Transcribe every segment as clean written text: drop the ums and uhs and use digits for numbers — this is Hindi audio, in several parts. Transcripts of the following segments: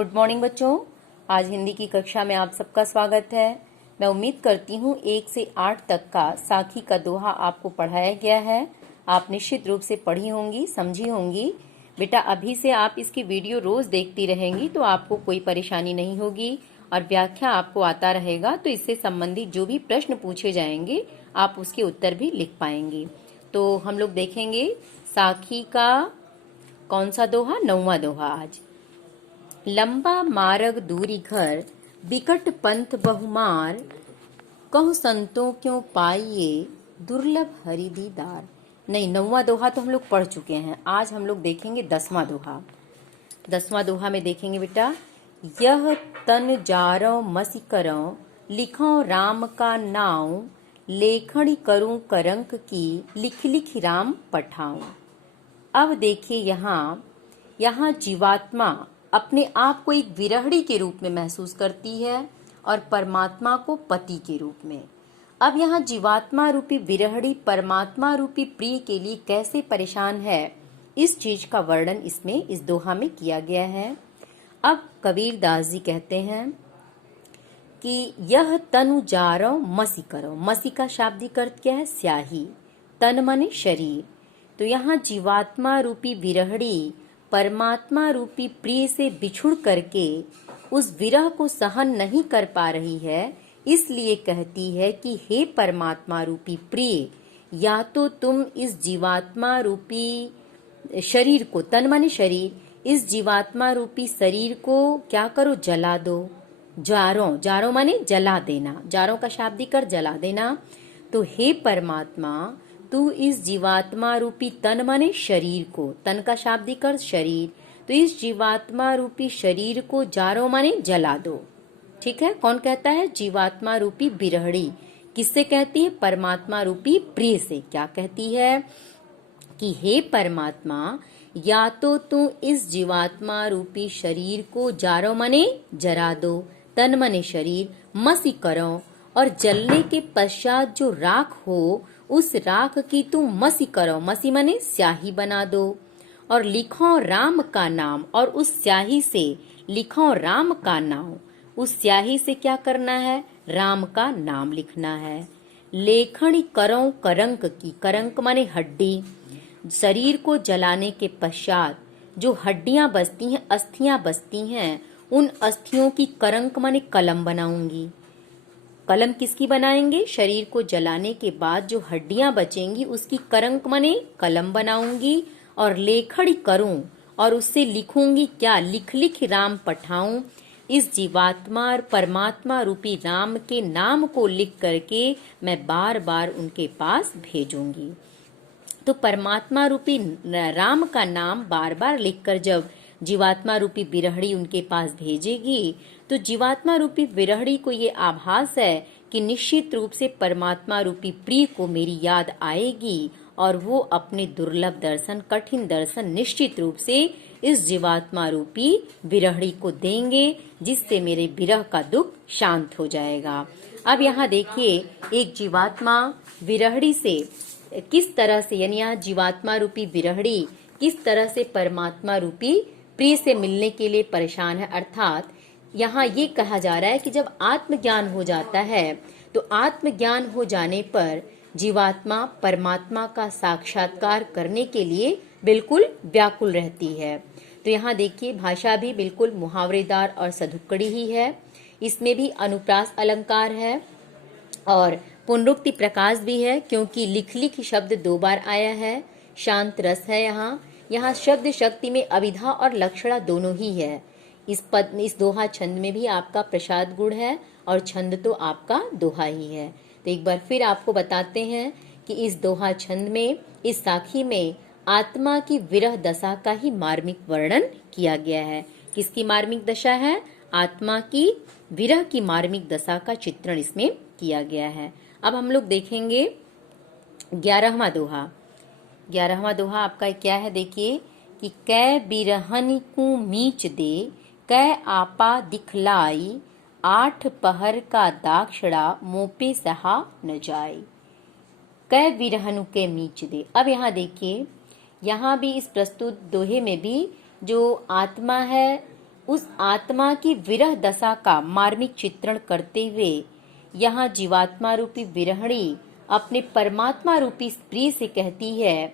गुड मॉर्निंग बच्चों। आज हिंदी की कक्षा में आप सबका स्वागत है। मैं उम्मीद करती हूँ 1 से 8 तक का साखी का दोहा आपको पढ़ाया गया है। आप निश्चित रूप से पढ़ी होंगी, समझी होंगी। बेटा अभी से आप इसकी वीडियो रोज देखती रहेंगी तो आपको कोई परेशानी नहीं होगी और व्याख्या आपको आता रहेगा, तो इससे संबंधित जो भी प्रश्न पूछे जाएंगे आप उसके उत्तर भी लिख पाएंगे। तो हम लोग देखेंगे साखी का कौन सा दोहा, 9वां दोहा आज। लंबा मार्ग दूरी घर, बिकट पंथ बहुमार, कहु संतों क्यों पाइए, दुर्लभ हरि दीदार। नहीं, 9वां दोहा तो हम लोग पढ़ चुके हैं। आज हम लोग देखेंगे 10वां दोहा। 10वां दोहा में देखेंगे बेटा, यह तन जारो मसी करो, लिखो राम का नाव, लेखणी करूं करंक की, लिख लिख राम पठाऊं। अब देखिए यहाँ जीवात्मा अपने आप को एक विरहड़ी के रूप में महसूस करती है और परमात्मा को पति के रूप में। अब यहाँ जीवात्मा रूपी विरहड़ी परमात्मा रूपी प्रिय के लिए कैसे परेशान है, इस चीज का वर्णन इसमें इस दोहा में किया गया है। अब कबीरदास जी कहते हैं कि यह तनु जारो मसी करो। मसी का शाब्दिक अर्थ क्या है? स्याही। तन माने शरीर। तो यहाँ जीवात्मा रूपी विरहड़ी परमात्मा रूपी प्रिय से बिछुड़ करके उस विरह को सहन नहीं कर पा रही है, इसलिए कहती है कि हे परमात्मा रूपी प्रिय, या तो तुम इस जीवात्मा रूपी शरीर को, तन माने शरीर, इस जीवात्मा रूपी शरीर को क्या करो, जला दो। जारो, जारो माने जला देना, जारो का शाब्दिक अर्थ जला देना। तो हे परमात्मा, तू इस जीवात्मा रूपी तन माने शरीर को, तन का शाब्दिक अर्थ शरीर, तो इस जीवात्मा रूपी शरीर को जारो माने जला दो। ठीक है, कौन कहता है? जीवात्मा रूपी बिरहड़ी। किससे कहती है? परमात्मा रूपी प्रिय से। क्या कहती है कि हे परमात्मा, या तो तू इस जीवात्मा रूपी शरीर को जारो माने जरा दो, तन माने शरीर, मसी करो, और जलने के पश्चात जो राख हो उस राख की तू मसी करो, मसी माने स्याही बना दो, और लिखो राम का नाम, और उस स्याही से लिखो राम का नाम। उस स्याही से क्या करना है? राम का नाम लिखना है। लेखनी करो करंक की, करंक माने हड्डी। शरीर को जलाने के पश्चात जो हड्डियां बचती हैं, अस्थियां बचती हैं, उन अस्थियों की करंक माने कलम बनाऊंगी। कलम किसकी बनाएंगे? शरीर को जलाने के बाद जो हड्डियां बचेंगी उसकी करंक माने कलम बनाऊंगी, और लेखड़ी करूं और उससे लिखूंगी क्या? लिख लिख राम पठाऊं। इस जीवात्मा और परमात्मा रूपी राम के नाम को लिख करके मैं बार बार उनके पास भेजूंगी। तो परमात्मा रूपी राम का नाम बार बार लिखकर जब जीवात्मा रूपी विरहड़ी उनके पास भेजेगी, तो जीवात्मा रूपी विरहड़ी को ये आभास है कि निश्चित रूप से परमात्मा रूपी प्रिय को मेरी याद आएगी, और वो अपने दुर्लभ दर्शन, कठिन दर्शन निश्चित रूप से इस जीवात्मा रूपी विरहड़ी को देंगे, जिससे मेरे विरह का दुख शांत हो जाएगा। अब यहाँ देखिए, एक जीवात्मा विरहड़ी से किस तरह से, यानी यहाँ जीवात्मा रूपी विरहड़ी किस तरह से परमात्मा रूपी प्रिय से मिलने के लिए परेशान है। अर्थात यहाँ ये कहा जा रहा है कि जब आत्मज्ञान हो जाता है तो आत्मज्ञान हो जाने पर जीवात्मा परमात्मा का साक्षात्कार करने के लिए बिल्कुल व्याकुल रहती है। तो यहाँ देखिए, भाषा भी बिल्कुल मुहावरेदार और सधुक्कड़ी ही है। इसमें भी अनुप्रास अलंकार है और पुनरुक्ति प्रकाश भी है, क्योंकि लिख लिख शब्द 2 बार आया है। शांत रस है यहाँ शब्द शक्ति में अभिधा और लक्षणा दोनों ही है। इस दोहा छंद में भी आपका प्रसाद गुण है और छंद तो आपका दोहा ही है। तो एक बार फिर आपको बताते हैं कि इस दोहा छंद में, इस साखी में आत्मा की विरह दशा का ही मार्मिक वर्णन किया गया है। किसकी मार्मिक दशा है? आत्मा की विरह की मार्मिक दशा का चित्रण इसमें किया गया है। अब हम लोग देखेंगे 11वां दोहा। 11वां दोहा आपका क्या है? देखिए कि कै बिरहन को मीच दे, कै आपा दिखलाई, 8 पहर का दाक्षड़ा, मोपे सहा न जाए। कै बिरहनु के मीच दे। अब यहाँ देखिए, यहाँ भी इस प्रस्तुत दोहे में भी जो आत्मा है उस आत्मा की विरह दशा का मार्मिक चित्रण करते हुए यहाँ जीवात्मा रूपी विरहणी अपने परमात्मा रूपी प्रिय से कहती है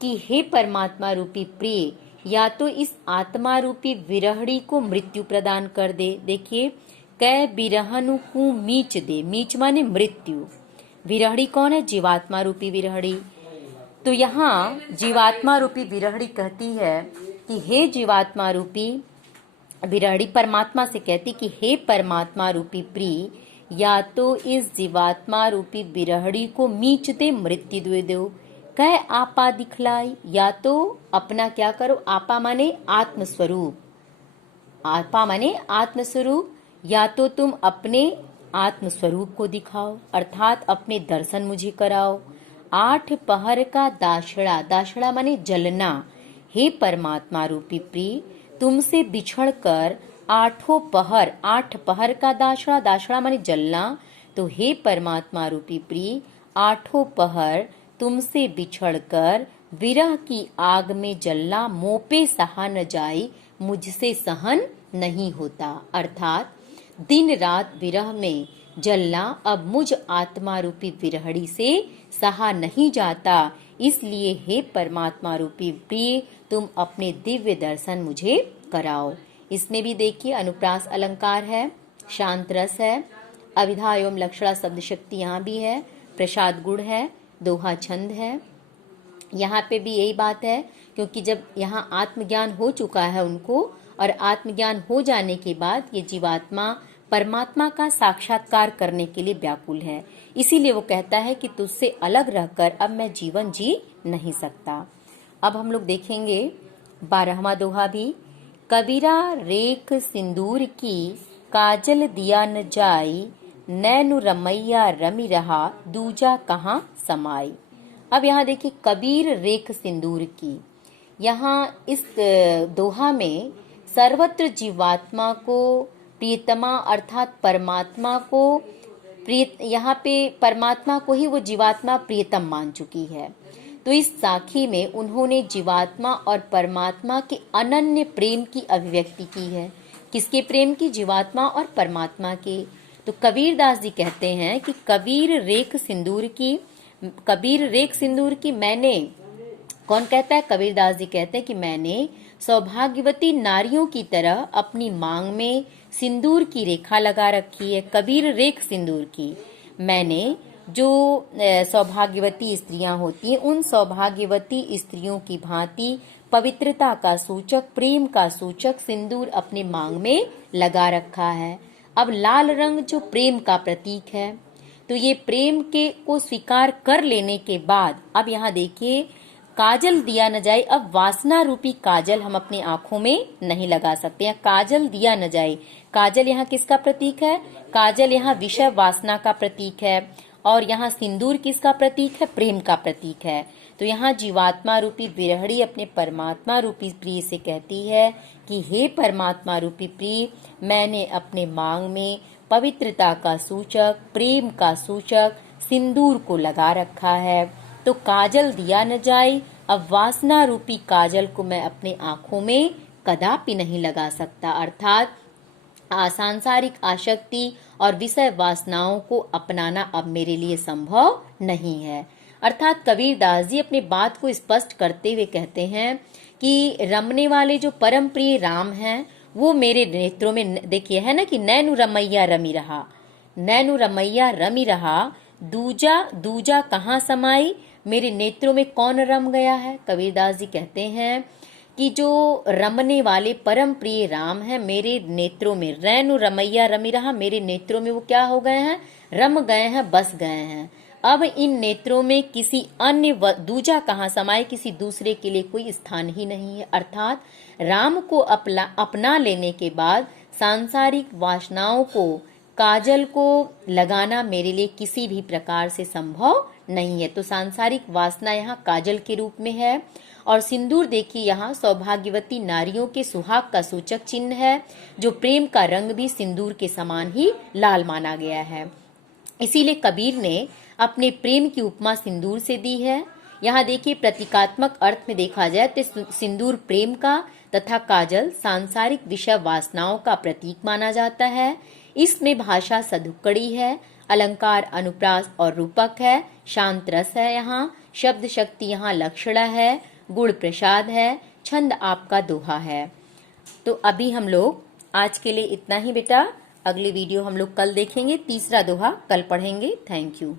कि हे परमात्मा रूपी प्रिय, या तो इस आत्मा रूपी विरहणी को मृत्यु प्रदान कर दे। देखिए, कै बिरहनु को मीच दे, मीच माने मृत्यु। विरहणी कौन है? जीवात्मा रूपी विरहणी। तो यहाँ जीवात्मा रूपी विरहणी कहती है कि हे जीवात्मा रूपी विरहणी परमात्मा से कहती कि हे परमात्मा रूपी प्रिय, या तो इस जीवात्मा रूपी विरहणी को मीच दे, मृत्यु दे दो। कह आपा दिखलाई, या तो अपना क्या करो? आपा माने आत्मस्वरूप, आपा माने आत्मस्वरूप, या तो तुम अपने आत्मस्वरूप को दिखाओ, अर्थात अपने दर्शन मुझे कराओ। 8 पहर का दाशड़ा, दाशड़ा माने जलना। हे परमात्मा रूपी प्रिय, तुमसे बिछड़कर 8 पहर, 8 पहर का दाशड़ा, दाशड़ा माने जलना। तो हे परमात्मा रूपी प्रिय, 8 पहर तुमसे बिछड़कर विरह की आग में जलना मोपे सहा न जाए, मुझसे सहन नहीं होता। अर्थात दिन रात विरह में जलना अब मुझ आत्मा रूपी विरहणी से सहा नहीं जाता। इसलिए हे परमात्मा रूपी प्रिय, तुम अपने दिव्य दर्शन मुझे कराओ। इसमें भी देखिए अनुप्रास अलंकार है, शांत रस है, अविधा एवं लक्षणा शब्द शक्ति यहाँ भी है, प्रसाद गुण है, दोहा छंद है। यहाँ पे भी यही बात है, क्योंकि जब यहाँ आत्मज्ञान हो चुका है उनको, और आत्मज्ञान हो जाने के बाद ये जीवात्मा परमात्मा का साक्षात्कार करने के लिए व्याकुल है। इसीलिए वो कहता है कि तुझसे अलग रहकर अब मैं जीवन जी नहीं सकता। अब हम लोग देखेंगे 12वां दोहा भी। कबीरा रेख सिंदूर की, काजल दिया न जाई, नैनु रमैया रमी रहा, दूजा कहाँ समाई। अब यहाँ देखिए, कबीर रेख सिंदूर की, यहाँ इस दोहा में सर्वत्र जीवात्मा को प्रियतमा अर्थात परमात्मा को प्रिय, यहाँ पे परमात्मा को ही वो जीवात्मा प्रियतम मान चुकी है। तो इस साखी में उन्होंने जीवात्मा और परमात्मा के अनन्य प्रेम की अभिव्यक्ति की है। किसके प्रेम की? जीवात्मा और परमात्मा के। तो कबीरदास जी कहते हैं कि कबीर रेख सिंदूर की, कबीर रेख सिंदूर की मैंने, कौन कहता है? कबीरदास जी कहते हैं कि मैंने सौभाग्यवती नारियों की तरह अपनी मांग में सिंदूर की रेखा लगा रखी है। कबीर रेख सिंदूर की, मैंने जो सौभाग्यवती स्त्रियां होती हैं उन सौभाग्यवती स्त्रियों की भांति पवित्रता का सूचक, प्रेम का सूचक सिंदूर अपने मांग में लगा रखा है। अब लाल रंग जो प्रेम का प्रतीक है, तो ये प्रेम के को स्वीकार कर लेने के बाद अब यहाँ देखिए, काजल दिया न जाए। अब वासना रूपी काजल हम अपनी आंखों में नहीं लगा सकते हैं। काजल दिया न जाए, काजल यहाँ किसका प्रतीक है? काजल यहाँ विषय वासना का प्रतीक है, और यहाँ सिंदूर किसका प्रतीक है? प्रेम का प्रतीक है। तो यहाँ जीवात्मा रूपी विरहणी अपने परमात्मा रूपी प्रिय से कहती है कि हे परमात्मा रूपी प्रिय, मैंने अपने मांग में पवित्रता का सूचक, प्रेम का सूचक सिंदूर को लगा रखा है। तो काजल दिया न जाए, अब वासना रूपी काजल को मैं अपने आंखों में कदापि नहीं लगा सकता। अर्थात सांसारिक आसक्ति और विषय वासनाओं को अपनाना अब मेरे लिए संभव नहीं है। अर्थात कबीरदास जी अपने बात को स्पष्ट करते हुए कहते हैं कि रमने वाले जो परम प्रिय राम हैं वो मेरे नेत्रों में, देखिए है ना कि नैनु रमैया रमी रहा, नैनु रमैया रमी रहा, दूजा दूजा कहाँ समाई, मेरे नेत्रों में कौन रम गया है। कबीरदास जी कहते हैं कि जो रमने वाले परम प्रिय राम है मेरे नेत्रों में, रैनु रमैया रमी रहा, मेरे नेत्रों में वो क्या हो गए हैं? रम गए हैं, बस गए हैं। अब इन नेत्रों में किसी अन्य दूजा कहाँ समाये, किसी दूसरे के लिए कोई स्थान ही नहीं है। अर्थात राम को अपना लेने के बाद सांसारिक वासनाओं को, काजल को लगाना मेरे लिए किसी भी प्रकार से संभव नहीं है। तो सांसारिक वासना यहाँ काजल के रूप में है, और सिंदूर देखिए यहाँ सौभाग्यवती नारियों के सुहाग का सूचक चिन्ह है, जो प्रेम का रंग भी सिंदूर के समान ही लाल माना गया है। इसीलिए कबीर ने अपने प्रेम की उपमा सिंदूर से दी है। यहाँ देखिए प्रतीकात्मक अर्थ में देखा जाए तो सिंदूर प्रेम का तथा काजल सांसारिक विषय वासनाओं का प्रतीक माना जाता है। इसमें भाषा सधुक्कड़ी है, अलंकार अनुप्रास और रूपक है, शांत रस है, यहाँ शब्द शक्ति यहाँ लक्षणा है, गुण प्रसाद है, छंद आपका दोहा है। तो अभी हम लोग आज के लिए इतना ही बेटा। अगली वीडियो हम लोग कल देखेंगे, तीसरा दोहा कल पढ़ेंगे। Thank you.